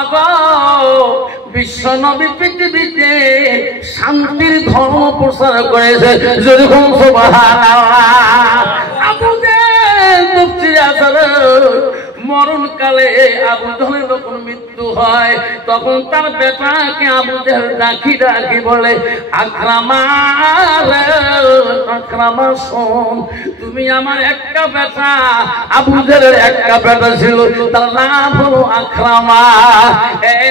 আব্বা গো বিশ্ব নবী পৃথিবীতে শান্তির ধর্ম প্রচার করেছে, যেরকম আবু জেহেল মরণকালে আবু জেহেলের যখন মৃত্যু হয় তখন তার বেটাকে আবু জেহেল ডাকি ডাকি বলে, আকরামা আকরামা শোন, তুমি আমার একটা বেটা, আবু জেহেলের একটা বেটা ছিল, তার নাম হলো আকরামা।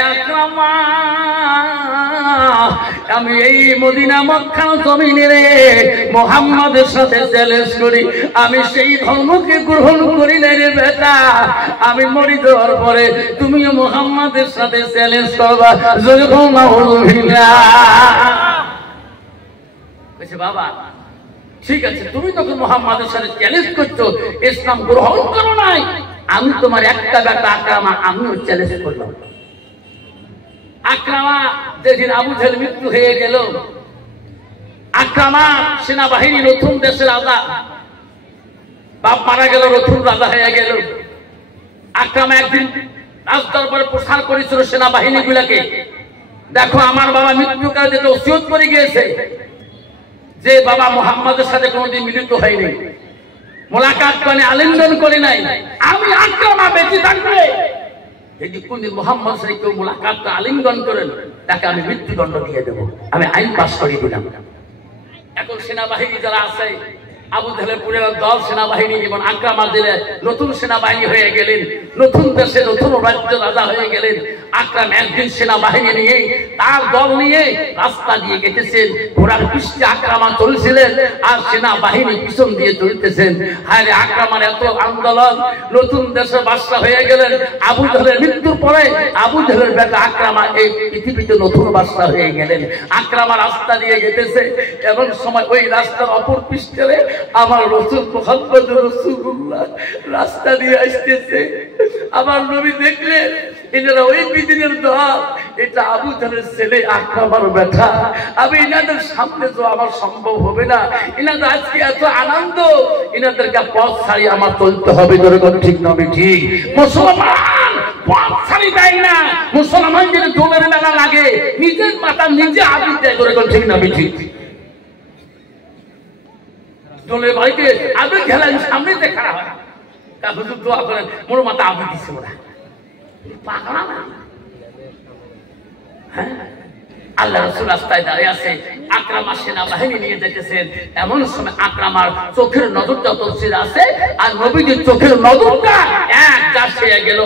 আকরামা, আমি এই মদিনা মক্কা জমিনে রে মুহাম্মাদের সাথে চ্যালেঞ্জ করি, আমি সেই ধর্মকে গ্রহণ করি না রে বেটা, আমি মরি যাওয়ার পরে তুমিও মুহাম্মাদের সাথে চ্যালেঞ্জ করবা। যেরকম বাবা ঠিক আছে, তুমি তখন মুহাম্মাদের সাথে চ্যালেঞ্জ করছো, ইসলাম গ্রহণ করো নাই, আমি তোমার একটা বেটা আকরামা আমিও চ্যালেঞ্জ করলাম। আকরামা যেদিন আবু জেহেল মৃত্যু হয়ে গেল, আকরামা সেনাবাহিনী নতুন দেশের রাজা, বাপ মারা গেল, নতুন রাজা হয়ে গেল। আকরামা একদিন রাজদরবারে প্রচার করেছিল সেনাবাহিনী গুলাকে, দেখো আমার বাবা মৃত্যুকালে যেটা ওসিয়ত করে গিয়েছে যে বাবা মুহাম্মাদের সাথে কোনোদিন মিলিত হয়নি, মোলাকাত করে আলিঙ্গন করে নাই, আমি আকরামা বেঁচে থাকবে যদি কোনদিন মুহাম্মাদের সাথে কেউ মোলাকাত আলিঙ্গন করেন তাকে আমি মৃত্যুদণ্ড দিয়ে দেবো, আমি আইন পাস করে দিলাম। এখন সেনাবাহিনী যারা আছে, আবু জেহেলের পুরো দল সেনাবাহিনী এবং আকরামা দিলে নতুন সেনাবাহিনী হয়ে গেলেন, নতুন দেশে নতুন রাজ্য রাজা হয়ে গেলেন। আকরাম একদিন সেনাবাহিনী নিয়ে তার দল নিয়ে রাস্তা দিয়ে গেছেন, ঘোড়ার পিষ্টে আকরামা চলছিলেন আর সেনাবাহিনী পিছন দিয়ে চলতেছেন। হায় রে, আকরামার এত আন্দোলন, নতুন দেশে বাদশা হয়ে গেলেন। আবু জেহেলের মৃত্যুর পরে আবু জেহেলের বেটা আকরামা এই পৃথিবীতে নতুন বাদশা হয়ে গেলেন। আকরামা রাস্তা দিয়ে গেতেছে, এমন সময় ওই রাস্তার অপর পৃষ্ঠে আমার রাসূল মুহাম্মদ রাসূলুল্লাহ রাস্তা দিয়ে আসতেছে। আমার নবী দেখলেন এনারা ওই পৃথিবীর দল, এটা আবু জেহেলের ছেলে আকরামার বেটা, আমি এনাদের সামনে তো আমার সম্ভব হবে না, এনাদের আজকে এত আনন্দ, এনাদেরকে পথ ছাড়িয়ে আমার চলতে হবে। যেরকম ঠিক নবী ঠিক, মুসলমান পথ ছাড়ি দেয় না, মুসলমান যদি দোলের মেলা লাগে নিজের মাথা নিজে আবির দেয়। যেরকম ঠিক নবী ঠিক, দোলের বাড়িতে আবির খেলা সামনে দেখা হয়, তারপর দোয়া করেন মোর মাথা আবির দিচ্ছে, ওরা পাগলা না। হ্যাঁ, আল্লাহ রাসূল রাস্তায় দাঁড়িয়ে আছে, আকরামা সেনাবাহিনী নিয়ে যেতেছেন। এমন সময় আকরামার চোখের নজরটা তসির আছে আর নবীজির চোখের নজরটা এক যা হয়ে গেল,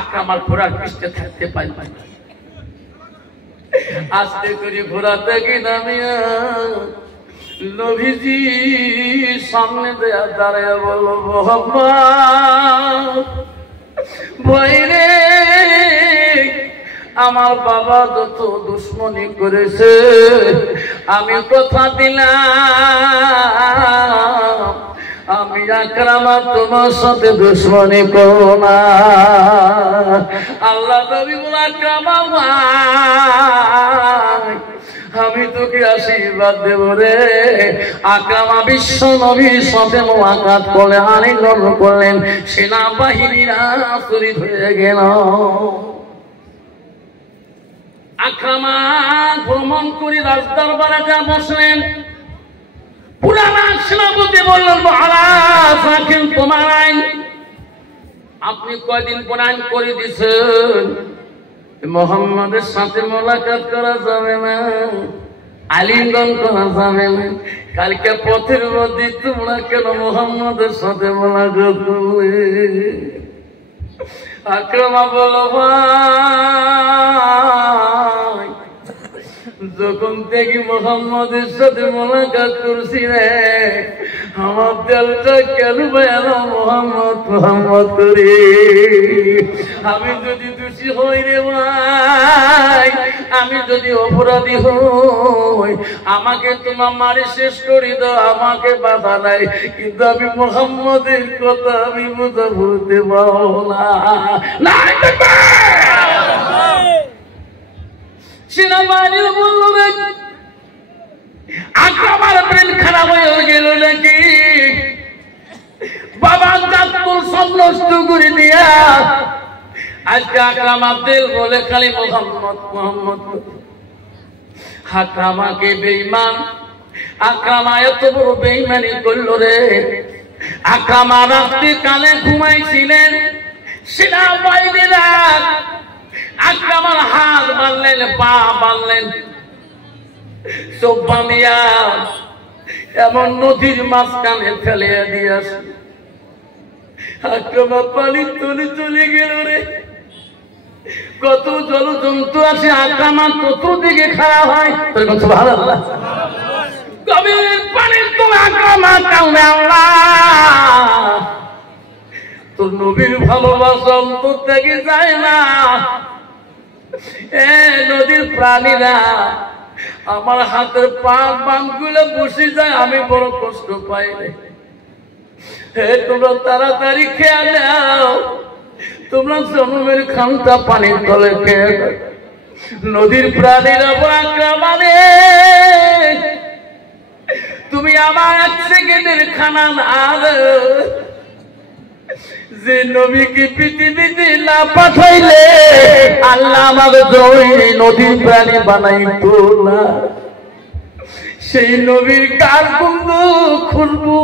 আকরামার ঘোড়ার পৃষ্ঠে থাকতে পারে। আস্তে করে ঘোড়া থেকে নামিয়া নবীজি সামনে দাঁড়িয়ে বলল, মুহাম্মদ ভাইরে, আমার বাবা যত দুশ্মনী করেছে আমি কথা দিলাম আমি আকরামা তোমার সাথে দুশ্মনী করব না। আল্লাহ নবী বলে, আকরামা ভাই আমি তোকে আশীর্বাদ দেব রে। আকরামা বিশ্ব নবীর সাথে মোলাকাত করে আলিঙ্গন করলেন, সেনাবাহিনীরা শহীদ হয়ে গেল। আকরামা ভ্রমণ করে রাজদরবারে যা বসলেন, পুরানা সেনাপতি বললেন, মহারাজ রাখেন তোমার আইন, আপনি কয়দিন পর আইন করে দিচ্ছেন মুহাম্মাদের সাথে মোলাকাত করা যাবে না, আলিঙ্গন করা যাবে না। কালকে পথের মধ্যে তোমরা কেন মুহাম্মাদের সাথে মোলাকাত করলে? আকরামা বলল, ভাই যখন থেকে মুহাম্মাদের সাথে মোলাকাত করছি রে, আমার দিলটা কেন বেল মুহাম্মদ মুহাম্মদ করে। আমি যদি দোষী হই রে ভাই, আমি যদি অপরাধী হই, আমাকে তোমার মারি শেষ করে দাও, আমাকে বাধা নাই, কিন্তু আমি মুহাম্মদের কথা আমি বোঝা বলতে পারবো না। সেনাবাহিনী বলল, আকরামার ব্রেন খারাপ হয়ে গেল নাকি? বাবা জাতকুল সব নষ্ট করে দিয়া আজকে আকরাম আব্দুল বলে খালি মোহাম্মদ মোহাম্মদ। আকরামাকে বেঈমান, আকরামা এত বড় বেঈমানি করলো রে। আকরামা রাত্রি কালে ঘুমাইছিলেন, সেনাবাহিনীরা আকরামার হাত বাঁধলেন, পা বাঁধলেন, চোখ বাঁধিয়া এমন নদীর মাঝখানে ফেলে দিয়েছে। আকরামা পানির তলে চলে গেল রে। কত জলজন্তু আছে, আকরামা তত দিকে খারাপ হয়। সুবহানাল্লাহ। গভীর পানির তলে আকরামা কাঁদে, আল্লাহ তোর নবীর ভালোবাসা অন্তর থেকে যায় না। এ নদীর প্রাণীরা আমার হাতের পা বাঁধগুলো বসে যায়, আমি বড় কষ্ট পাই রে। হে তোমরা তাড়াতাড়ি খেয়াল নাও, তোমরা জনমের খামটা পানির তলে খেয়ে নদীর প্রাণীরা আকরামা রে, তুমি আমার 1 সেকেন্ডের খানা আর যে নবীকে পৃথিবীতে না পাঠাইলে আল্লাহ আমাকে নদীর প্রাণী বানাইতো না। সেই নবীর কার বন্ধু খুলবো,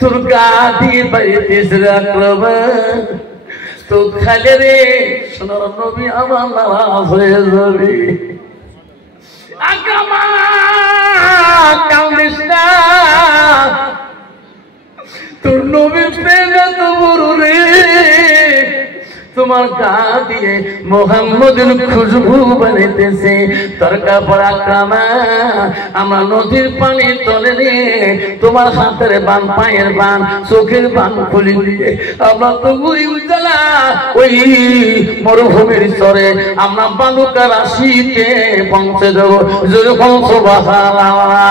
তোর গা দিয়ে বাইতেছে আকরামা, তো খালে রে সোনার নবী আমার নারাজ হয়ে যাবে। আকরামা কান্দিস না, তোর নবীর প্রেম এত বড় রে, তোমার গা দিয়ে মোহাম্মদের খুশবু বানাইতেছে। তরকা পড়া আকরামা, আমরা নদীর পানির তলে রে তোমার হাতের বান, পায়ের বান, চোখের বান খুলে দিয়ে আমরা তো ওই উজালা ওই মরুভূমির চরে আমরা বালুকা রাশিতে পৌঁছে দেবো। যেরকম সুবহানাল্লাহ।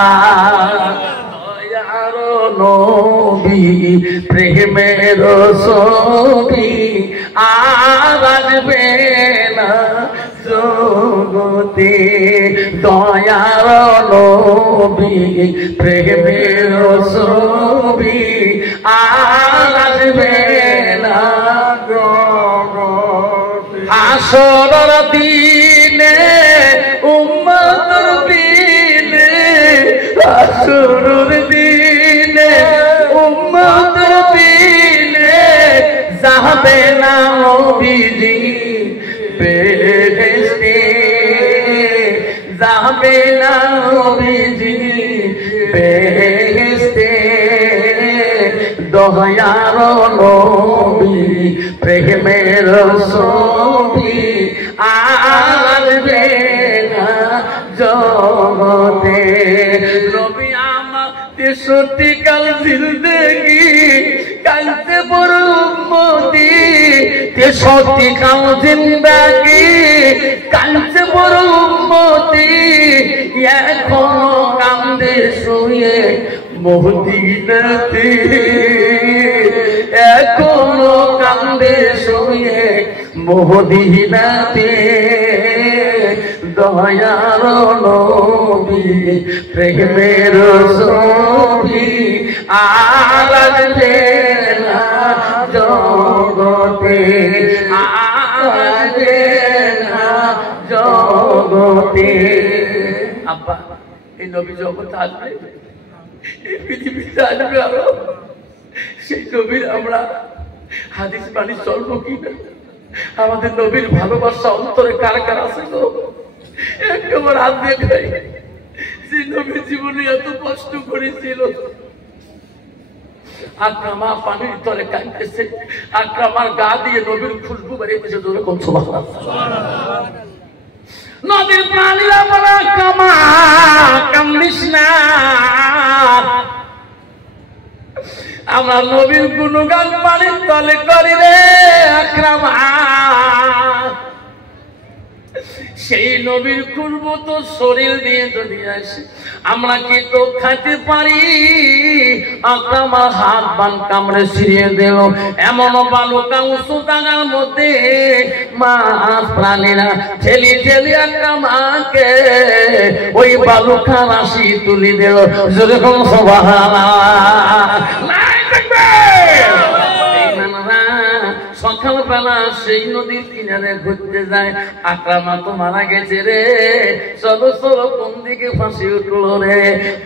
নবী প্রেমের ছবি আর আসবে না জগতে, দয়ার নবী প্রেমের ছবি আর আসবে না জগতে। হাসরের দিনে উম্মতের দিনে, হাসরের দিনে উম্মতের দিনে যাবে না নবীজি বেহেশতে, যাবে না নবীজি বেহেশতে, দয়ার নবী প্রেমের ছবি আসবে না জগতে। নবী আমার 63 কাল জিন্দেগি কালতে বড় উম্মতি, 63 কাল জিন্দেগি কালতে বড় উম্মতি, এখনো কান্দে শুয়ে মদিনাতে, এখনো কান্দে শুয়ে মদিনাতে, দয়ার নবী প্রেমের ছবি আর আসবে না জগতে, আসবে না জগতে। আব্বা এই নবী জগতে আসবে, এই পৃথিবীতে আসবে আরো। সেই নবীর আমরা হাদিস মানি চলবো কিনা? আমাদের নবীর ভালোবাসা অন্তরে কার কার আছে গো? একবার হাত দিয়ে খাই, যে নবীর জীবনে এত কষ্ট করেছিল। আকরামা পানির তলে কাঁদতেছে, আকরামার গা দিয়ে নবীর খুশবু বেরিয়েছে। যেরকম সুবহানাল্লাহ। নদীর প্রাণীরা বলে আকরামা কান্দিস না, আমরা নবীর গুণগান পানির তলে করি রে আকরামা। সেই নবীর খুশবু তো শরীর দিয়ে যদি আসে আমরা কি তো খাইতে পারি? আকরামার হাত বান কামড়ে ছিঁড়িয়ে দিল। এমন বালুকা উঁচু জায়গার মধ্যে মাছ প্রাণীরা ঠেলি ঠেলি আকরামাকে ওই বালুকা রাশি তুলি দিল। যেরকম সুবহানাল্লাহ। সকালবেলা সেই নদীর কিনারে ঘুরতে যায়, আকরামা তো মারা গেছে রে, চলো চলো কোন দিকে ফাঁসি উঠলো রে।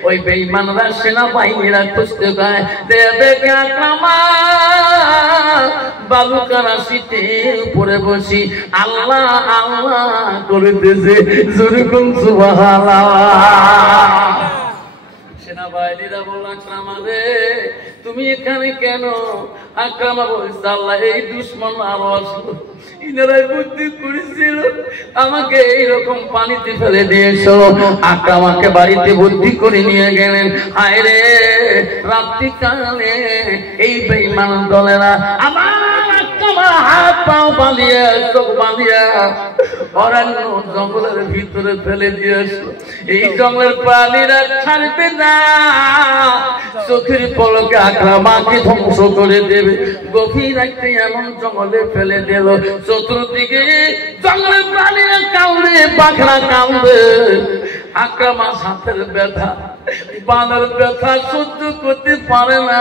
ওই বেঈমানরা সেনাবাহিনীরা খুঁজতে যায়, দেখে আকরামা বালুকারা সিটে উপরে বসি আল্লাহ আল্লাহ করিতেছে, যেরকম সুবহানাল্লাহ। সেনাবাহিনীরা বলল, আকরামা রে তুমি এখানে কেন? আকরামা বলছে, আল্লাহ এই দুশ্মন আরো আসলো, ইনারাই বুদ্ধি করেছিল আমাকে এইরকম পানিতে ফেলে দিয়েছো। আকরামাকে বাড়িতে বুদ্ধি করে নিয়ে গেলেন। হায় রে রাত্রিকালে এই বেঈমান দলেরা আমার হাত পাও বাঁধিয়ে চোখ বাঁধিয়া অরণ্য জঙ্গলের ভিতরে ফেলে দিয়েছো। এই জঙ্গলের প্রাণীরা ছাড়বে না, চোখের পলকে আকরামাকে ধ্বংস করে দেবে। গভীর রাতে এমন জঙ্গলে ফেলে দিল, চতুর্দিকে জঙ্গলের প্রাণীরা কাঁদে, পাখরা কাঁদে। আকরামা হাতের ব্যথা বাঁধের ব্যথা সহ্য করতে পারে না,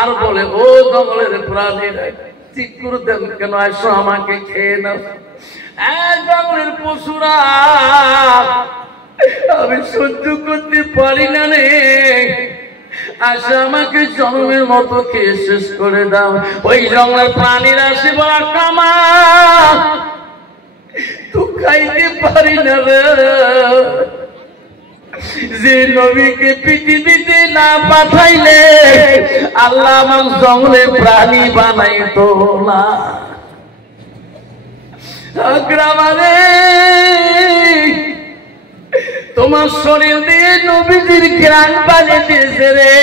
আর বলে, ও জঙ্গলের প্রাণীরা ঠিক করে দেন কেন, আসো আমাকে খেয়ে নাও। জঙ্গলের পশুরা আমি সহ্য করতে পারি না রে, আসো আমাকে জন্মের মতো খেয়ে শেষ করে দাও। ওই জঙ্গলের প্রাণীরা সে বলা, আকরামা তো খাইতে পারি না রে, যে নবীকে পৃথিবীতে না পাঠাইলে আল্লাহ আমার জঙ্গলে প্রাণী বানাইতো না। আকরামা রে তোমার শরীর দিয়ে নবীজির ঘ্রাণ বানিয়েছে রে।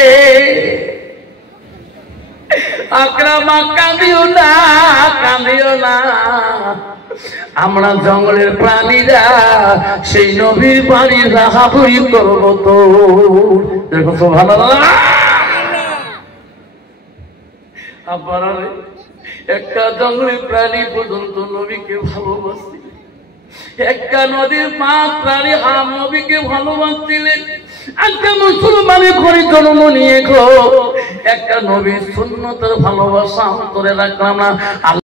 আকরামা কাঁদিও না, কাঁদিও না, আমরা জঙ্গলের প্রাণীরা সেই নবীর বাড়ির রাহাবুরি করবো তো। দেখো সুবহানাল্লাহ। আপনারা একটা জঙ্গলের প্রাণী পর্যন্ত নবীকে ভালোবাসি, একটা নদীর মাছ প্রাণী হাম নবীকে ভালোবাসছিলেন। একটা মুসলমানের ঘরে জন্ম নিয়ে গো একটা নবীর সুন্নতের ভালোবাসা অন্তরে রাখলাম না।